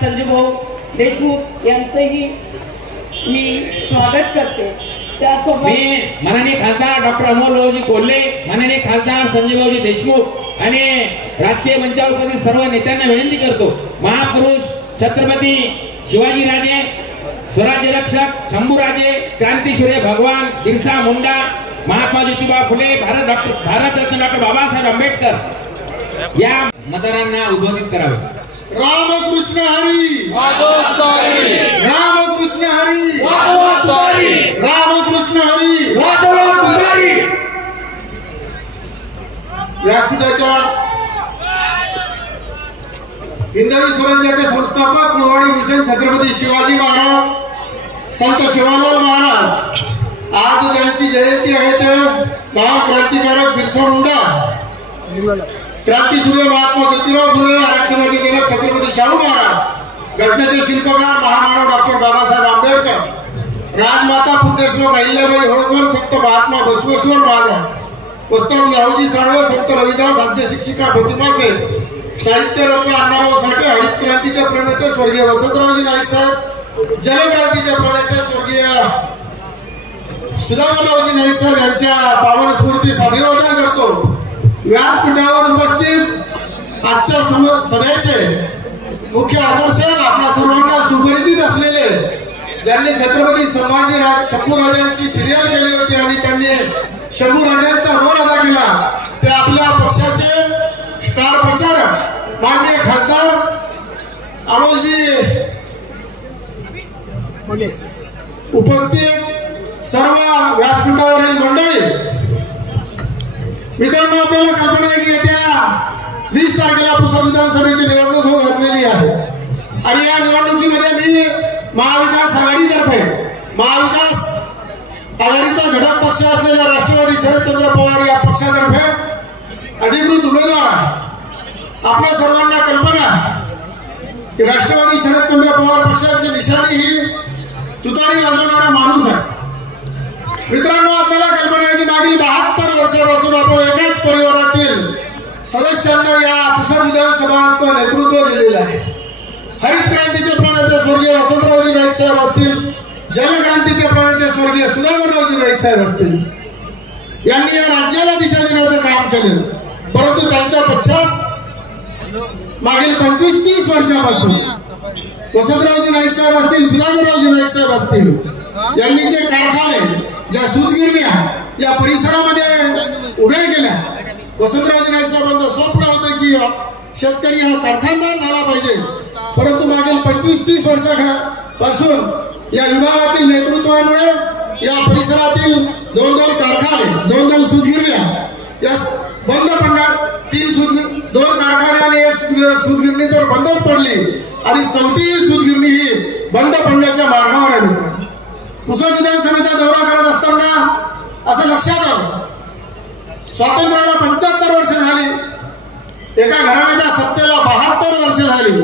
संजूभाऊ देशमुख यांचंही मी स्वागत करते। त्यासोबत मी माननीय खासदार डॉक्टर अमोलभाऊजी कोल्हे, माननीय खासदार संजयभाऊजी देशमुख आणि राजकीय मंचावर उपस्थित सर्व नेत्यांना विनंती करतो, महापुरुष छत्रपती शिवाजीराजे, स्वराज्य रक्षक शंभूराजे, क्रांतीसूर्य भगवान बिरसा मुंडा, महात्मा ज्योतिबा फुले, भारतरत्न डॉक्टर बाबासाहेब आंबेडकर या मतदारांना उद्बोधित करावे। रामकृष्ण हरी, रामकृष्ण हरी, रामकृष्ण हरी। व्यासपीठाच्या हिंदवी स्वराज्याचे संस्थापक कुळवाडी भूषण छत्रपती शिवाजी महाराज, संत शिवालाल महाराज, आज ज्यांची जयंती आहे ते महान क्रांतिकारक बिरसा मुंडा, क्रांतीसूर्य महात्मा ज्योतिराव फुले, आरक्षणाचे जनक छत्रपती शाहू महाराज, घटनेचे शिल्पकार महामानव डॉक्टर बाबासाहेब आंबेडकर, राजमाता पुण्यश्लोक अहिल्याबाई होळकर, संत महात्मा बसवेश्वर महाराज, वस्ताद लाहोजी साळवे, संत रविदास, आद्य शिक्षिका प्रतिमा शेठ, साहित्य रत्न अण्णाभाऊ साठे, हरित क्रांतीचे प्रणेते स्वर्गीय वसंतरावजी नाईक साहेब, जलक्रांतीचे प्रणेते स्वर्गीय सुधाकररावजी नाईक साहेब यांच्या पावन स्मृतीस अभिवादन करतो। व्यासपीठावर उपस्थित आजच्या सभेचे मुख्य आकर्षण आपल्या सर्वांना सुपरिचित असलेले, ज्यांनी छत्रपती शंभूराजांची सिरियल केली होती आणि त्यांनी शंभूराजांचा रोल अदा केला, ते आपल्या पक्षाचे स्टार प्रचारक माननीय खासदार अमोलजी, उपस्थित सर्व व्यासपीठावरील मंडळी। मित्रांनो, आपल्याला कल्पना आहे की येत्या 20 तारखेला पुसद विधानसभेची निवडणूक होऊ घातलेली आहे आणि या निवडणुकीमध्ये मी महाविकास आघाडीतर्फे, महाविकास आघाडीचा घटक पक्ष असलेल्या राष्ट्रवादी शरदचंद्र पवार या पक्षातर्फे अधिकृत उमेदवार आहे। आपल्या सर्वांना कल्पना की राष्ट्रवादी शरदचंद्र पवार पक्षाची निशाणी ही तुतारी वाजवणारा माणूस आहे। मित्रांनो, आपल्याला कल्पना आहे की मागील 72 वर्षापासून आपण एकाच परिवारातील सदस्यांना या पुसद विधानसभाचं नेतृत्व दिलेलं आहे। हरित क्रांतीचे प्रणेते स्वर्गीय वसंतरावजी नाईक साहेब असतील, जलक्रांतीचे प्रणेते स्वर्गीय सुधाकररावजी नाईक साहेब असतील, यांनी या राज्याला दिशा देण्याचं काम केलेलं, परंतु त्यांच्या पश्चात मागील 25-30 वर्षापासून वसंतरावजी नाईक साहेब असतील, सुधाकररावजी नाईक साहेब असतील, यांनी जे कारखाने, ज्या सूतगिरण्या या परिसरामध्ये उभ्या केल्या, वसंतरावजी नाईक साहेबांचं स्वप्न होतं की शेतकरी हा कारखानदार झाला पाहिजे, परंतु मागील 25-30 वर्षापासून या विभागातील नेतृत्वामुळे या परिसरातील 2-2 कारखाने, 2-2 सूतगिरण्या या बंद पडणार। 2 कारखाने आणि 1 सूतगिरणी तर बंदच पडली आणि 4थी सूतगिरणी ही बंद पडण्याच्या मार्गावर आहे। मित्रांनो, पुसद विधानसभेचा दौरा करत असताना असं लक्षात आलं, स्वातंत्र्याला 75 वर्ष झाली, एका घराण्याच्या सत्तेला 72 वर्ष झाली,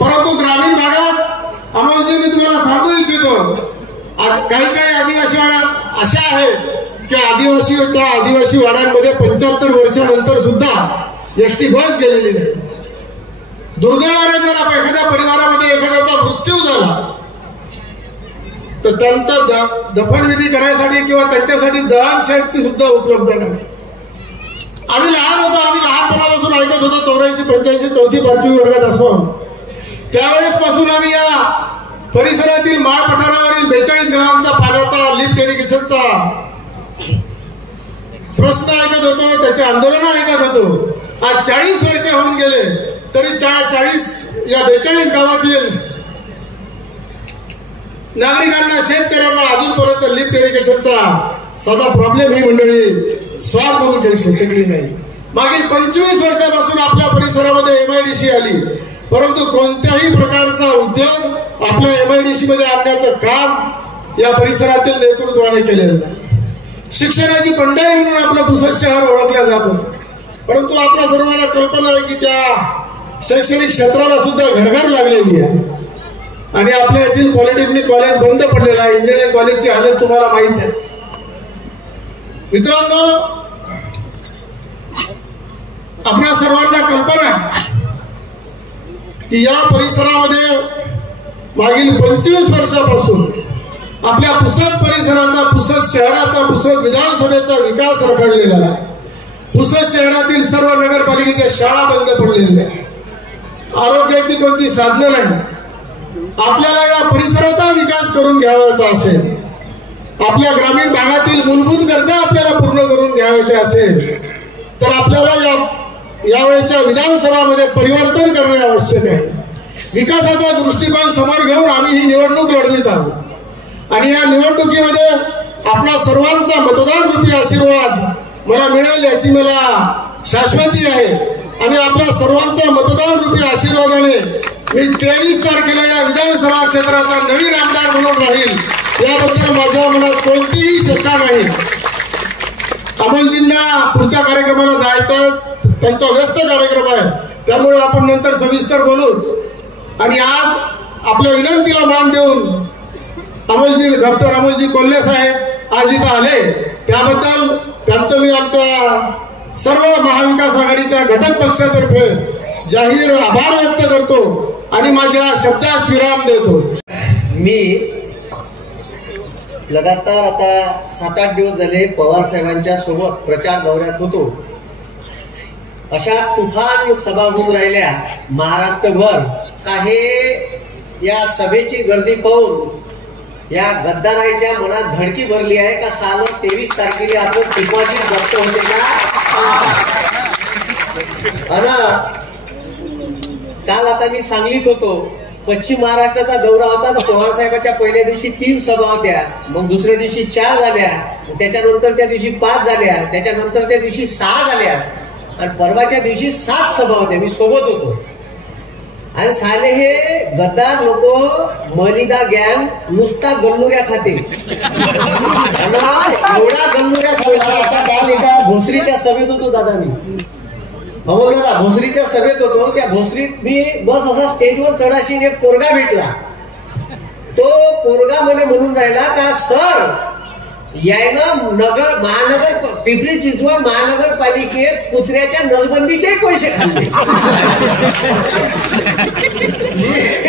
परंतु ग्रामीण भागात अमोलजी मी तुम्हाला सांगू इच्छितो, काही आदिवासी वाड्या अशा आहेत की आदिवासी वाड्यांमध्ये 75 वर्षानंतर सुद्धा एसटी बस गेलेली नाही। दुर्दैवाने जर एखाद्या परिवारामध्ये एखाद्याचा मृत्यू झाला तर त्यांचा दफनविधी करायसाठी किंवा त्यांच्यासाठी दहन शेडची सुद्धा उपलब्धता नाही। आम्ही लहान होतो, आम्ही लहानपणापासून ऐकत होतो, 84-85 4थी 5वी वर्गात असून त्यावेळेस पासून आम्ही या परिसरातील माळ पठारावरील 42 गावांचा पाण्याचा लिफ्ट इरिगेशनचा प्रश्न ऐकत होतो, त्याचे आंदोलन ऐकत होतो। आज 40 वर्ष होऊन गेले तरी 42 गावातील नागरिकांना, शेतकऱ्यांना अजूनपर्यंत लिफ्ट इरिगेशनचा साधा प्रॉब्लेम ही मंडळी सॉल्व्ह करून घेऊ शकली नाही। मागील 25 वर्षापासून आपल्या परिसरामध्ये MIDC आली, परंतु कोणत्याही प्रकारचा उद्योग आपल्या MIDC मध्ये आणण्याचं काम या परिसरातील नेतृत्वाने केलेलं नाही। शिक्षणाची पंढरी म्हणून आपलं पुसद शहर ओळखलं जात होतं, परंतु आपल्या सर्वांना कल्पना आहे की त्या शैक्षणिक क्षेत्राला सुद्धा घरघर लागलेली आहे आणि आपल्या येथील पॉलिटेक्निक कॉलेज बंद पडलेलं आहे। इंजिनिअरिंग कॉलेजची हालत तुम्हाला माहित आहे। मित्रांनो, आपल्या सर्वांना कल्पना की या परिसरामध्ये मागील 25 वर्षापासून आपल्या पुसद परिसराचा, पुसद शहराचा, पुसद विधानसभेचा विकास रखडलेला आहे. पुसद शहरातील सर्व नगरपालिकेच्या शाळा बंद पडलेल्या आहेत. आरोग्याची कोणती साधनं नाहीत. आपल्याला या परिसराचा विकास करून घ्यावायचा असेल, आपल्या ग्रामीण भागातील मूलभूत गरजा आपल्याला पूर्ण करून घ्यावायच्या असेल तर आपल्याला यावेळेच्या विधानसभामध्ये परिवर्तन करणे आवश्यक आहे. विकासाचा दृष्टिकोन समोर घेऊन आम्ही ही निवडणूक लढवित आहोत आणि या निवडणुकीमध्ये आपला सर्वांचा मतदान रूपी आशीर्वाद मला मिळेल याची मला शाश्वती आहे आणि आपल्या सर्वांच्या मतदान रूपी आशीर्वादाने मी 23 तारखेला या विधानसभा क्षेत्राचा नवीन आमदार म्हणून राहील याबद्दल माझ्या मनात कोणतीही शंका नाही. अमोलजींना पुढच्या कार्यक्रमाला जायचं, त्यांचा व्यस्त कार्यक्रम आहे, त्यामुळे आपण नंतर सविस्तर बोलूच. आणि आज आपल्या विनंतीला मान देऊन डॉक्टर अमोलजी कोल्हे साहेब आज इथं आले, त्याबद्दल त्यांचं मी आमच्या सर्व महाविकास आघाडीच्या घटक पक्षातर्फे जाहीर आभार व्यक्त करतो आणि माझ्या शब्दास विराम देतो. मी लगातार आता 7-8 दिवस झाले पवार साहेबांच्या सोबत प्रचार दौऱ्यात होतो. अशा तुफान सभा होऊन राहिल्या महाराष्ट्रभर. काही या सभेची गर्दी पाहून या गद्दाराईच्या मनात धडकी भरली आहे का साल 23 तारखेला आपण टिकवाजी जप्त होते का. काल आता मी सांगलीत होतो, पश्चिम महाराष्ट्राचा दौरा होता. तर पवार साहेबांच्या पहिल्या दिवशी 3 सभा होत्या, मग दुसऱ्या दिवशी 4 झाल्या, त्याच्यानंतरच्या दिवशी 5 झाल्या, त्याच्यानंतरच्या दिवशी 6 झाल्या आणि परवाच्या दिवशी 7 सभा होत्या. मी सोबत होतो. आणि साले हे गद्दार लोक मलिदा गँग नुसता गल्लुऱ्या खाते. एवढा गल्लुऱ्या खाल्ला. आता काल एका भोसरीच्या सभेत होतो दादा, मी अमोल दादा भोसरीच्या सभेत होतो. त्या भोसरीत मी बस असा स्टेजवर चढाशीन एक पोरगा भेटला. तो पोरगा मला म्हणून राहिला का सर यायनं महानगर पिंपरी चिंचवड महानगरपालिकेत कुत्र्याच्या नसबंदीचे पैसे खाल्ले.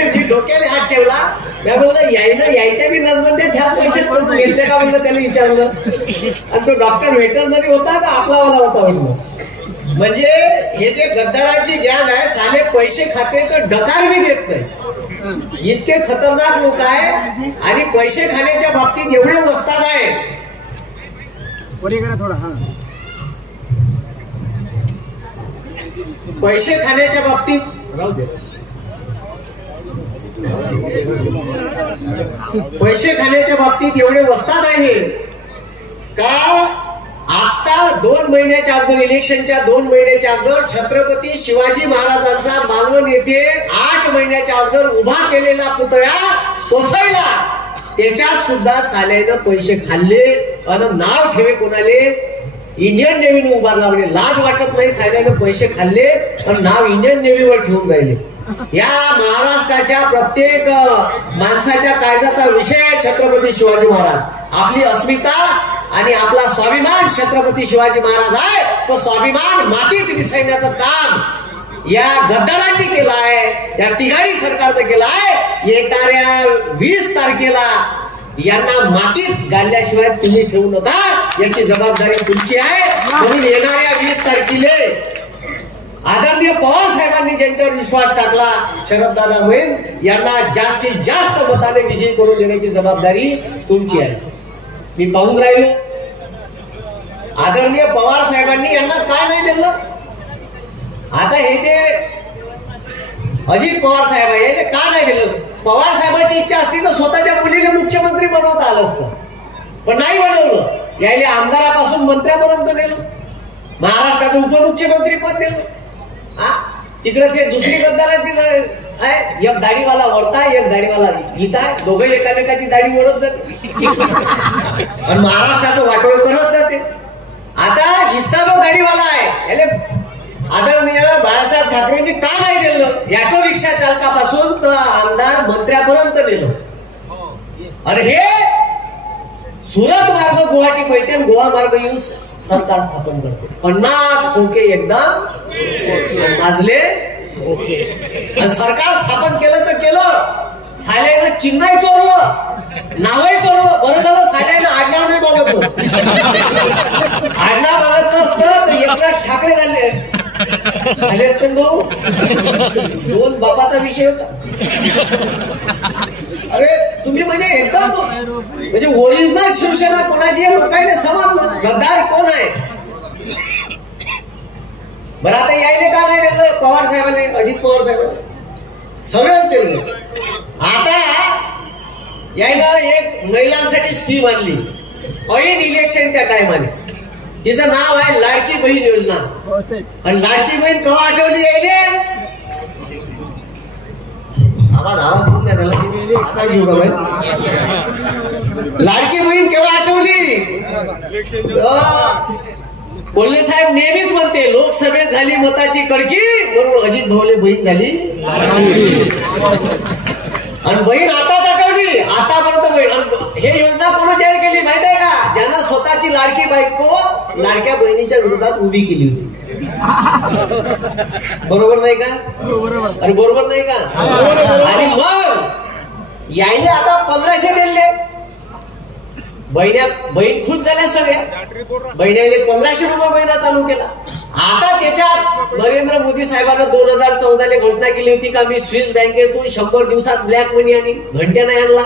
मी डोक्याला हात ठेवला. मी म्हणलं यायच्या बी नसबंद्यात ह्या पैसे घेतले का म्हणलं. त्याला विचारलं आणि तो डॉक्टर व्हेटरनरी होता का आपलावाला होता म्हणलं. म्हणजे हे जे गद्दाराची ज्ञान आहे, साले पैसे खाते तर डकार बी देत नाही. इतके खतरनाक लोक आहे आणि पैसे खाण्याच्या बाबतीत एवढे वस्ताद आहे. पैसे खाण्याच्या बाबतीत राहू दे. पैसे खाण्याच्या बाबतीत एवढे वस्ताद आहे का आता 2 महिन्याच्या अगोदर, इलेक्शनच्या 2 महिन्याच्या अगोदर छत्रपती शिवाजी महाराजांचा मालवण येथे 8 महिन्याच्या अगोदर उभा केलेला पुतळा कोसळला. त्याच्यात सुद्धा साल्यानं पैसे खाल्ले आणि नाव ठेवे कोणाले इंडियन नेव्हीनं उभारला. म्हणजे लाज वाटत नाही. साल्यानं पैसे खाल्ले आणि नाव इंडियन नेव्हीवर ठेवून राहिले. या महाराष्ट्राच्या प्रत्येक माणसाच्या काळजाचा विषय आहे छत्रपती शिवाजी महाराज. आपली अस्मिता आणि आपला स्वाभिमान छत्रपती शिवाजी महाराज आहे. तो स्वाभिमान मातीत मिसळण्याचं काम या गद्दारांनी केलं आहे, या तिघाडी सरकारनं केलं आहे. येणाऱ्या 20 तारखेला यांना मातीत घालल्याशिवाय तुम्ही ठेवू नका. याची जबाबदारी तुमची आहे. म्हणून येणाऱ्या 20 तारखेला आदरणीय पवार साहेबांनी ज्यांच्यावर विश्वास टाकला, शरददादा मैन यांना जास्तीत जास्त मताने विजयी करून देण्याची जबाबदारी तुमची आहे. मी पाहून राहिलो आदरणीय पवार साहेबांनी यांना काय नाही दिलं. आता हे जे अजित पवार साहेब आहे हे का नाही दिलं. पवार साहेबांची इच्छा असती तर स्वतःच्या मुलीला मुख्यमंत्री बनवता आलं असतं, पण नाही बनवलं. यायला आमदारापासून मंत्र्यापर्यंत नेलं, महाराष्ट्राचं उपमुख्यमंत्री पद दिलं. तिकडे ते दुसरी गद्दारांची आहे. एक दाढीवाला वरता, एक दाढीवाला इथं, दोघे एकामेकाची दाढी ओढत जाते आणि महाराष्ट्राचं वाटोळ करत जाते. आता हिचा जो दाढीवाला आहे याले आदरणीय बाळासाहेब ठाकरेंनी का नाही दिलं. ऑटो रिक्षा चालकापासून तर आमदार मंत्र्यापर्यंत नेलं. आणि हे सुरत मार्ग गुवाहाटी पैठण गोवा मार्ग येऊन सरकार स्थापन करते. 50 खोके एकदम माजले आणि सरकार स्थापन केलं तर केलं, साल्यानं चिन्हही चोरलं, नावही चोरलं. बरं झालं साल्यानं आडनाव नाही मागतलं. आडनाव मागतलं असतं तर एकनाथ ठाकरे झाले असते भाऊ. दोन बापाचा विषय होता. अरे तुम्ही म्हणजे एकदम म्हणजे ओरिजिनल शिवसेना कोणाची आहे लोकांना समजलं गद्दार कोण आहे. बरं आता यायले का नाही दिलं पवार साहेबांनी, अजित पवार साहेबांनी सगळंच दिलं. आता यायनं एक महिलांसाठी स्कीम आणली ऐन इलेक्शनच्या टायमाला. तिचं नाव आहे लाडकी बहीण योजना. आणि लाडकी बहीण केव्हा आठवली यायले? आवाज घेऊन नाही राहिला, आता घेऊ का बाई? लाडकी बहीण केव्हा आठवली? कोल्हे साहेब नेहमीच म्हणते लोकसभेत झाली मताची कडकी म्हणून अजित भाऊले बहीण झाली. आणि बहीण आताच आठवली, आतापर्यंत बहीण. हे योजना कोण जाहीर केली माहित आहे का? ज्यानं स्वतःची लाडकी बायको लाडक्या बहिणीच्या विरोधात उभी केली होती. बरोबर नाही का? अरे बरोबर नाही का? आणि मग यायले आता 1500 दिले. बहीण खुश झाल्या सगळ्या. बहिणीने 1500 रुपये महिना चालू केला. आता त्याच्यात नरेंद्र मोदी साहेबांना 2014 घोषणा केली होती का मी स्विस बँकेतून 100 दिवसात ब्लॅक मनी आणि घंट्या नाही आणला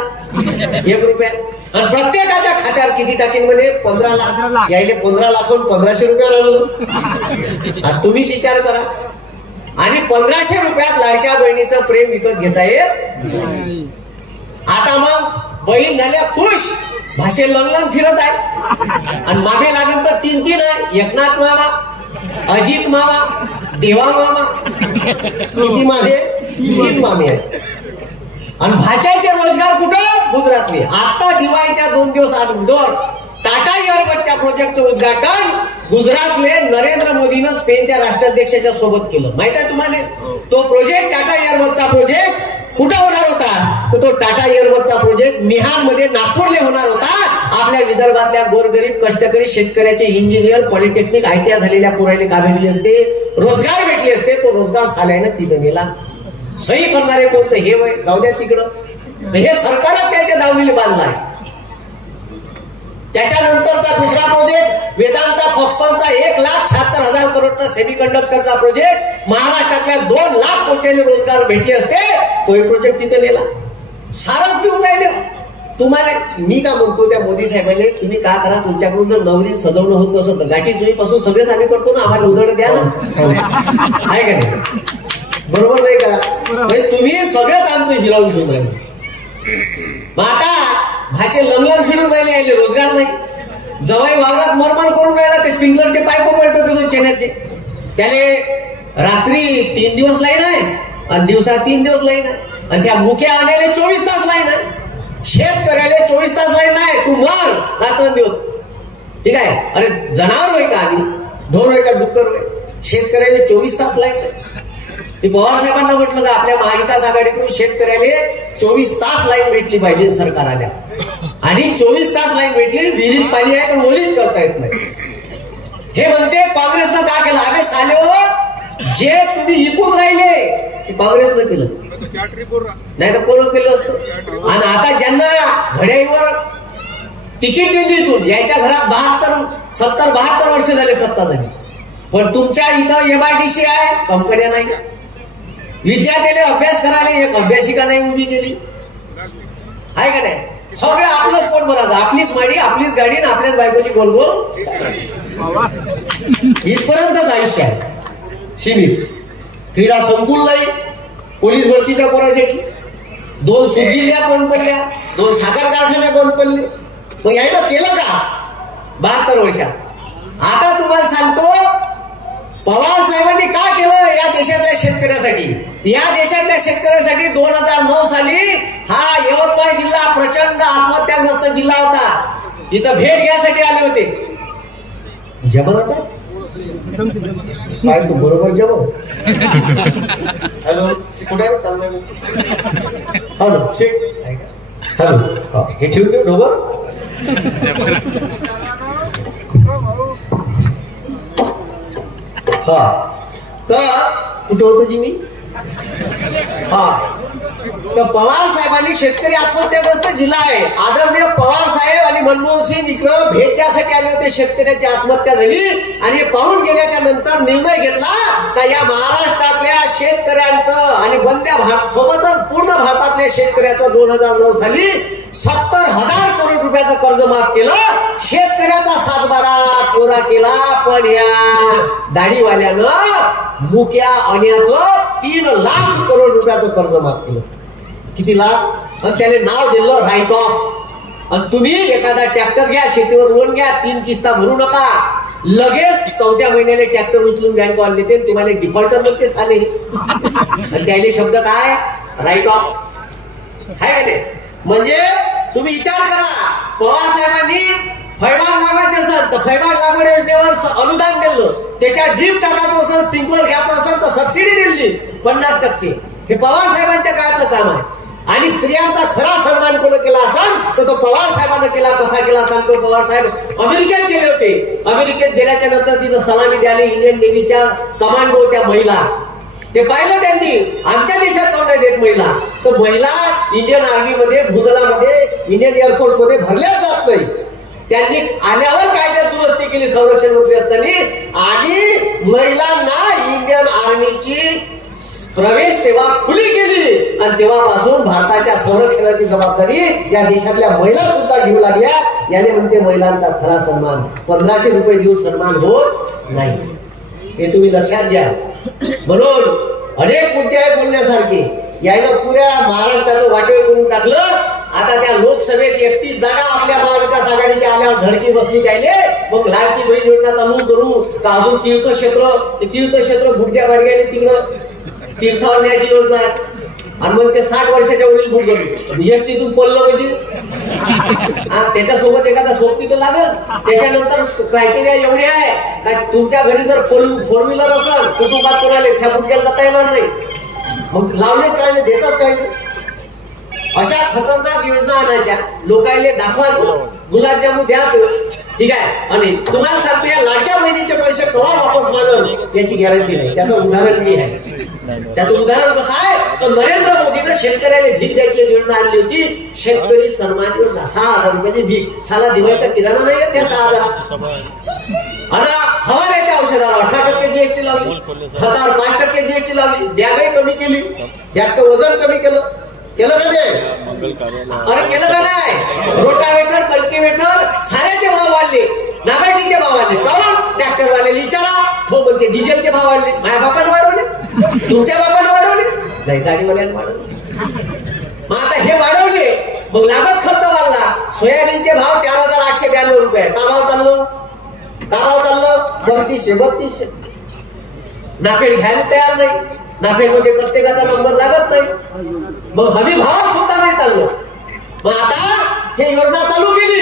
1 रुपया. आणि प्रत्येकाच्या खात्यावर किती टाकेन म्हणे 15 लाख. यायले 15 लाखून 1500 रुपयावर आणलं. तुम्हीच विचार करा. आणि 1500 रुपयात लाडक्या बहिणीचं प्रेम विकत घेता येत. आता मग बहीण झाल्या खुश, भाषे लंगलंग फिरत आहे. आणि मागे लागेल तर 3 आहे. एकनाथ मामा, अजित मामा, देवा मामा. किती मागे? 3 मामे आहेत. आणि भाच्याचे रोजगार कुठं? गुजरातले. आता दिवाळीच्या 2 दिवस अगोदर टाटा एअरबसच्या प्रोजेक्टचं उद्घाटन गुजरातले नरेंद्र मोदीनं स्पेनच्या राष्ट्राध्यक्षाच्या सोबत केलं. माहित आहे तुम्हाला? तो प्रोजेक्ट टाटा एअरबसचा प्रोजेक्ट कुठं होणार होता? तर तो टाटा एअरबसचा प्रोजेक्ट मिहानमध्ये नागपूरले होणार होता. आपल्या विदर्भातल्या गोरगरीब कष्टकरी शेतकऱ्याचे इंजिनियर पॉलिटेक्निक ITI झालेल्या पोराले का भेटले असते? रोजगार भेटले असते. तो रोजगार साल्यानं तिथं गेला. सही करणारे कोणतं? हे वय जाऊ द्या तिकडं. हे सरकारच त्याच्या दावणीला बांधला आहे. त्याच्यानंतरचा दुसरा प्रोजेक्ट वेदांता फॉक्सकॉनचा 1,76,000 करोडचा सेमीकंडक्टरचा प्रोजेक्ट. महाराष्ट्रातल्या 2 लाख कोटीले रोजगार भेटले असते. तोही प्रोजेक्ट तिथे नेला. सारच देऊन राहिले. तुम्हाला मी का म्हणतो त्या मोदी साहेबांनी तुम्ही का करा, तुमच्याकडून जर नवरी सजवणं होत नसत तर गाठी चोळीपासून सगळेच आम्ही करतो ना, आम्हाला उदाहरण द्या ना. आहे का नाही? बरोबर नाही का? तुम्ही सगळेच आमचं हिरावून घेऊन राहिले. मग आता भाचे लंगलंग फिरून राहिले, यायले रोजगार नाही. जवाई वावरात मरमर करून राहिला. ते स्प्रिंकलरचे पाईप पडतात चेन्नईचे. त्याले रात्री 3 दिवस लाईन आहे आणि दिवसा 3 दिवस लाईन आहे. आणि त्या मुख्या आणायला 24 तास लाईन आहे. शेतकऱ्याला 24 तास लाईन नाही. तू मर रात्रंदिवस. ठीक आहे? अरे जनावर होय का आम्ही? ढोर होय का डुक्कर होय? शेतकऱ्याला 24 तास लाईन नाही. पवार साहेबांना म्हटलं का आपल्या महाविकास आघाडीकडून शेतकऱ्याला 24 तास लाईन भेटली पाहिजे सरकार आल्या. आणि 24 तास लाईन भेटली. विहिरीत पाणी आहे पण ओलीच करता येत नाही. हे म्हणते काँग्रेसनं का केलं? अबे साले जे तुम्ही इकून राहिले ते काँग्रेसनं केलं, नाही तर कोण केलं असतं? आणि आता ज्यांना घड्याळीवर तिकीट दिली इथून यायच्या घरात 72 वर्ष झाले सत्ता झाली. पण तुमच्या इथं MIDC आहे, कंपन्या नाही. विद्यार्थ्याला अभ्यास करायला एक अभ्यासिका नाही उभी केली. आहे का नाही? सगळं आपलंच पोट भरायचं. आपलीच माडी, आपलीच गाडी आणि आपल्याच बायकोची गोलगोल. इथपर्यंतच आयुष्य आहे सीमित. क्रीडा संकुल नाही. पोलीस भरतीच्या पोरासाठी 2 सुगिल्ल्या बंद पडल्या, 2 साखर कारखाने बंद पडले. मग यायला केलं का 72 वर्षात? आता तुम्हाला सांगतो पवार साहेबांनी काय केलं या देशातल्या शेतकऱ्यासाठी. या देशातल्या शेतकऱ्यासाठी 2009 साली हा यवतमाळ जिल्हा प्रचंड आत्महत्याग्रस्त जिल्हा होता. इथं भेट घ्यायसाठी आले होते. जमन आता काय तू बरोबर जमव. हॅलो कुठे चाललंय? हॅलो हॅलो हे ठेवून देऊ ढोबळ. हा तर कुठं होतो जी मी? हा, तर पवार साहेबांनी शेतकरी आत्महत्याग्रस्त जिल्हा आहे. आदरणीय पवार साहेब आणि मनमोहन सिंग इकडं भेट द्यासाठी आले होते. शेतकऱ्याची आत्महत्या झाली आणि हे पाहून गेल्याच्या नंतर निर्णय घेतला का या महाराष्ट्रातल्या शेतकऱ्यांचं आणि बंद्या भारत सोबतच पूर्ण भारतातल्या शेतकऱ्याचं 2009 साली 70,000 करोड रुपयाचं कर्ज माफ केलं. शेतकऱ्याचा 7/12 कोरा केला. पण या दाढीवाल्यानं मुक्या अन्याचं 3 लाख करोड रुपयाचं कर्ज माफ केलं. किती लाख? आणि त्याला नाव दिलं राईट ऑफ. आणि तुम्ही एखादा ट्रॅक्टर घ्या, शेतीवर लोन घ्या, 3 किस्ता भरू नका, लगेच 4थ्या महिन्याला ट्रॅक्टर उचलून बँक वाढले ते तुम्हाला डिफॉल्टर म्हणते साले. आणि त्याले शब्द काय? Write off. आहे का नाही? म्हणजे तुम्ही विचार करा, पवार साहेबांनी फळबाग लावायचे असेल तर फळबाग लागवड योजनेवर अनुदान दिलं, त्याच्या ड्रीप टाकायचं असेल, स्प्रिंकलर घ्यायचं असेल तर सबसिडी दिली 50%. हे पवार साहेबांच्या काळातलं काम आहे. आणि स्त्रियांचा खरा सन्मान कोण केला असेल तर तो पवार साहेबांना केला. कसा केला सांगतो? पवार साहेब अमेरिकेत गेले होते. अमेरिकेत गेल्याच्या नंतर तिथं सलामी द्यायला इंडियन नेव्हीच्या कमांडो होत्या महिला. ते पाहिलं त्यांनी, आमच्या देशात कोण नाही देत महिला. तर महिला इंडियन आर्मीमध्ये, भूदलामध्ये, इंडियन एअरफोर्स मध्ये भरल्याच जात नाही. त्यांनी आल्यावर कायद्यात दुरुस्ती केली संरक्षण मंत्री असताना, आणि महिलांना इंडियन आर्मीची प्रवेश सेवा खुली केली. आणि तेव्हापासून भारताच्या संरक्षणाची जबाबदारी या देशातल्या महिला सुद्धा घेऊ लागल्या. याले म्हणते महिलांचा खरा सन्मान. 1500 रुपये देऊन सन्मान होत नाही, हे तुम्ही लक्षात घ्या. म्हणून अनेक मुद्दे आहेत बोलण्यासारखे. यानं पुऱ्या महाराष्ट्राचं वाटेवर करून टाकलं. आता त्या लोकसभेत 31 जागा आपल्या महाविकास आघाडीच्या आल्यावर धडकी बसली कायले. मग लाडकी बहीण योजना चालू करू का? अजून तीर्थक्षेत्र गुडघ्या बाडग्याले तिकडं तीर्थावर न्यायची योजना आहे. आणि मग ते 60 वर्षाच्या वरील बुक करू जीएसटीतून पडलं म्हणजे त्याच्यासोबत एखादा सोबती तर लागल. त्याच्यानंतर क्रायटेरिया एवढे आहे का तुमच्या घरी जर 4 व्हीलर असेल कुटुंबात कोणाले त्या बुक्याला जाता येणार नाही. मग लावलेच काय, देतच काय. अशा खतरनाक योजना आणायच्या, लोकांना दाखवायचं, गुलाबजामू द्यायचं. ठीक आहे. आणि तुम्हाला सांगतो, या लाडक्या बहिणीचे पैसे केव्हा वापस मागल याची गॅरंटी नाही. त्याचं उदाहरण मी आहे. त्याचं उदाहरण कसं आहे तर नरेंद्र मोदीनं शेतकऱ्याला भीक द्यायची योजना आणली होती. शेतकरी सन्मान योजना, 6,000 रुपयाची भीक. साला दिवाळीचा किराणा नाही आहे त्या 6,000. आणि फवाऱ्याच्या औषधावर 18% जीएसटी लावली, खतावर 5% जीएसटी लावली, बॅगही कमी केली, बॅगचं वजन कमी केलं. केलं का ते? अरे केलं का नाही? रोटावेटर, कल्टिवेटर साऱ्याचे भाव वाढले, नागाटीचे भाव वाढले. कारण ट्रॅक्टरवाले विचारा, तो म्हणते डिझेलचे भाव वाढले. माझ्या बापाने वाढवले, तुमच्या बापाने वाढवले नाही, गाडीवाल्याने वाढवले. मग आता हे वाढवले, मग लागत खर्च वाढला. सोयाबीनचे भाव 4,892 रुपये. का भाव चाललो? 3200. नाफेड घ्यायला तयार नाही. नाफेडमध्ये प्रत्येकाचा नंबर लागत नाही. मग हमी भाव सुद्धा नाही चाललो. मग आता हे योजना चालू केली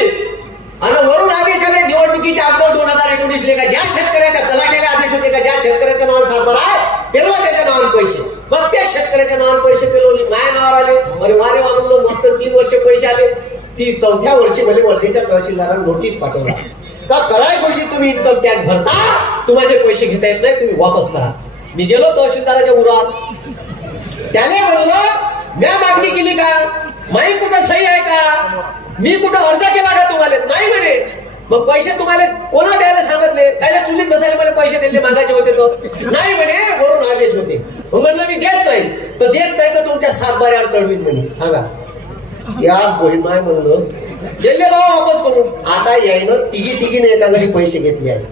आणि वरून आदेश आले निवडणुकीच्या अगोदर 2019 का ज्या शेतकऱ्याच्या तलाठ्याला आदेश होते का ज्या शेतकऱ्याच्या नावाने 7/12 पेलवा त्याच्या नावाने पैसे, प्रत्येक शेतकऱ्याच्या नावाने पैसे पेलवले. माझ्या नावावर आले. अरे वारे वा म्हणलो, मस्त 3 वर्ष पैसे आले. 34थ्या वर्षी म्हणजे वर्धेच्या तहसीलदारांनी नोटीस पाठवला का कराय गुरुजी तुम्ही इन्कम टॅक्स भरता, तुम्हाला पैसे घेता येत नाही, तुम्ही वापस करा. मी गेलो तहसीलदाराच्या उरात, त्याने म्हणलं म्या मागणी केली का? माई कुठं सही आहे का? मी कुठं अर्ज केला का तुम्हाला? नाही म्हणे. मग पैसे तुम्हाला कोणा द्यायला सांगितले? त्याला चुलीत बसायला मला पैसे दिले मागायचे होते तर नाही म्हणे, वरून आदेश होते. मग म्हणलं मी देत नाही. तर देत नाही तर तुमच्या 7/12 चढवीन म्हणे. सांगा यार बहीण माय म्हणलं दिले भाव वापस करून. आता यायनं तिघीने एका घरी पैसे घेतले आहेत.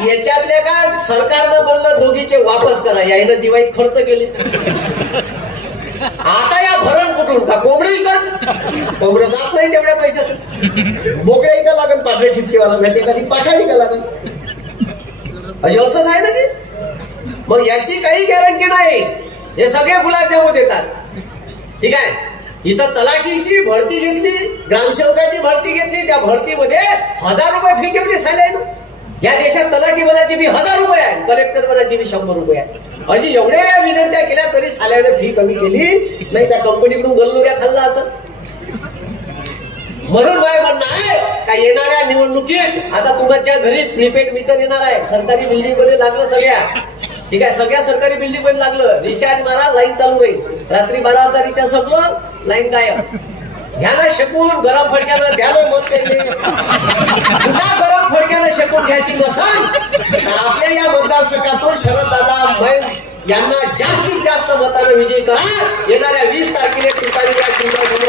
याच्यातले का सरकारनं म्हणलं दोघीचे वापस करा. यायनं दिवाळीत खर्च केले. आता या भरण कुठून? का कोंबडी इकत? कोंबडं जात नाही तेवढ्या पैशाचं. बोकड्या इका लागेल, पांढरे ठिपकेवाला माहिती कधी पाठाणी का लागेल. अशी असंच आहे ना ते. मग याची काही गॅरंटी नाही. हे सगळे गुलाबजामू देतात. ठीक आहे. इथं तलाठीची भरती घेतली, ग्रामसेवकाची भरती घेतली, त्या भरतीमध्ये 1000 रुपये फी ठेवली सायलायनं. या देशात तलाठी बनाची बी 1000 रुपये आहे, कलेक्टर बनाची बी 100 रुपये आहे. अशी एवढ्या विनंत्या केल्या तरी साल्यानं फी कमी केली नाही. त्या कंपनीकडून गल्लुऱ्या खाल्ला असं. म्हणून माझं म्हणणं आहे का येणाऱ्या निवडणुकीत आता तुमच्या घरी प्रीपेड मीटर येणार आहे, सरकारी बिल्डिंग मध्ये लागलं सगळ्या, ठीक आहे, सगळ्या सरकारी बिल्डिंग मध्ये लागलं, रिचार्ज मारा लाईन चालू राहील, रात्री 12 वाजता रिचार्ज संपलं लाईन गायब. घ्या ना शेकून गरम फडक्यानं, द्या मत त्याले, पुन्हा गरम फडक्यानं शेकून घ्यायची नसन तर आपल्या या मतदारसंघातून शरददादा मैन यांना जास्तीत जास्त मतानं विजयी करा. येणाऱ्या 20 तारखेला ठिकाणी या चिन्हासमोर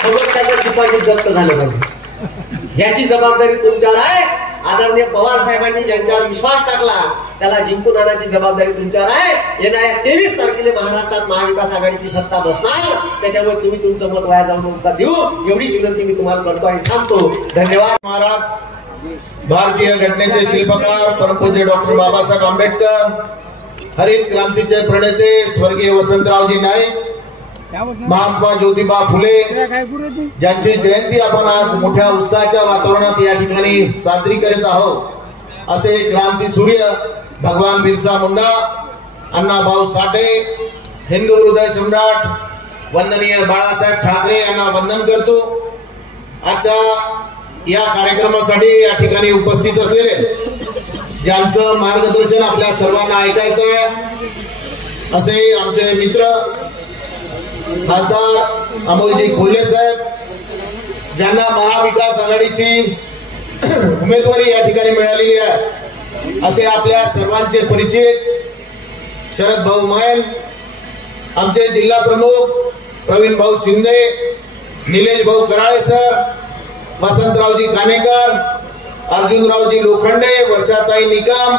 समोर त्याचं डिपॉझिट जप्त झालं पाहिजे, याची जबाबदारी तुमच्यावर आहे. आदरणीय पवार साहेबांनी ज्यांच्यावर विश्वास टाकला त्याला जिंकून आणण्याची जबाबदारी तुमच्यावर आहे. येणाऱ्या 23 तारखेला महाराष्ट्रात महाविकास आघाडीची सत्ता बसणार, त्याच्यामुळे तुम्ही तुमचं मत वाया जाऊन नका देऊ, एवढीच विनंती मी तुम्हाला करतो आणि थांबतो. धन्यवाद. महाराज, भारतीय घटनेचे शिल्पकार परमपूज्य डॉक्टर बाबासाहेब आंबेडकर, हरित क्रांतीचे प्रणेते स्वर्गीय वसंतरावजी नाईक, महात्मा ज्योतिबा फुले, ज्यांची जयंती आपण आज मोठ्या उत्साहाच्या वातावरणात या ठिकाणी साजरी करीत आहोत, असे क्रांती सूर्य भगवान बिरसा मुंडा, अण्णाभाऊ साठे, हिंदू हृदय सम्राट वंदनीय बाळासाहेब ठाकरे यांना वंदन करतो. आजच्या या कार्यक्रमासाठी या ठिकाणी उपस्थित असलेले ज्यांचं मार्गदर्शन आपल्या सर्वांना ऐकायचं आहे असे आमचे मित्र खासदार अमोलजी कोल्हे साहेब, ज्यांना महाविकास आघाडीची उमेदवारी या ठिकाणी मिळालेली आहे, असे आपल्या सर्वांचे परिचित शरद भाऊ मैन, आमचे जिल्हा प्रमुख प्रवीण भाऊ शिंदे, निलेश भाऊ कराळे सर, वसंतरावजी कानेकर, अर्जुनरावजी लोखंडे, वर्षाताई निकम,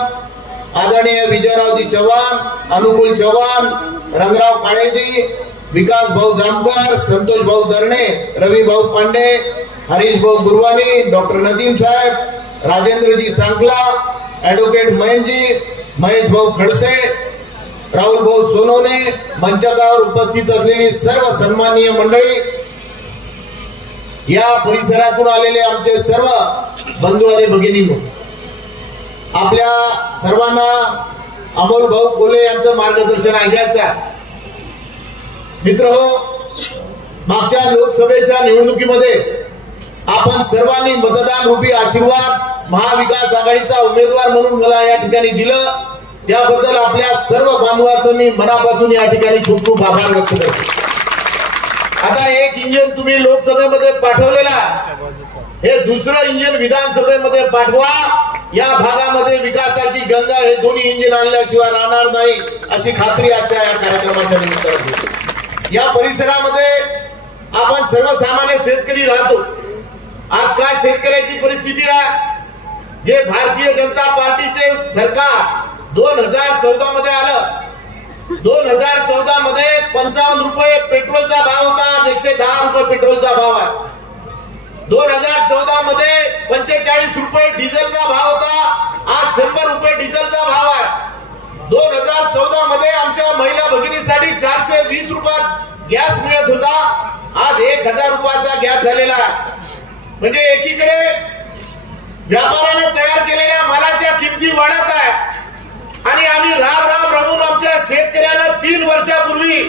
आदरणीय विजयरावजी चव्हाण, अनुकूल चव्हाण, रंगराव काळेजी, विकास भाऊ जामकर, संतोष भाऊ दरणे, रवी भाऊ पांडे, हरीश भाऊ गुरवानी, डॉक्टर नदीम साहेब, राजेंद्रजी सांकला, ऍडव्होकेट मयनजी, महेश भाऊ खडसे, राहुल भाऊ सोनवणे, मंचावर उपस्थित असलेली सर्व सन्माननीय मंडळी, या परिसरातून आलेले आमचे सर्व बंधू आणि भगिनींनो, आपल्या सर्वांना अमोल भाऊ कोल्हे यांचं मार्गदर्शन ऐकायचं आहे. मित्र हो, मागच्या लोकसभेच्या निवडणुकीमध्ये आपण सर्वांनी मतदान रूपी आशीर्वाद महाविकास आघाडीचा उमेदवार म्हणून मला या ठिकाणी दिलं, त्याबद्दल आपल्या सर्व बांधवांचं मी मनापासून या ठिकाणी खूप खूप आभार व्यक्त करतो. आता एक इंजिन तुम्ही लोकसभेमध्ये पाठवलेला, हे दुसरं इंजिन विधानसभेमध्ये पाठवा. या भागामध्ये विकासाची गंगा हे दोन्ही इंजिन आणल्याशिवाय राहणार नाही अशी खात्री आजच्या या कार्यक्रमाच्या निमित्तानं देतो. या परिसरामध्ये आपण सर्वसामान्य शेतकरी राहतो. आज काय शेतकऱ्याची परिस्थिती आहे, जे भारतीय जनता पार्टीचे सरकार 2014 मध्ये आलं, 2014 मध्ये 55 रुपये पेट्रोलचा भाव होता, आज 110 रुपये पेट्रोलचा भाव आहे. 2014 मध्ये 45 रुपये डिझेलचा भाव होता, आज 100 रुपये डिझेलचा भाव आहे. 2014 मध्ये आमच्या महिला भगिनीसाठी 420 रुपयात गॅस मिळत होता, आज 1000 रुपयाचा गॅस झालेला आहे. म्हणजे एकीकडे व्यापाऱ्याने तयार केलेल्या मालाच्या किमती वाढत आहे आणि आम्ही राब रमून आमच्या शेतकऱ्यांना 3 वर्षापूर्वी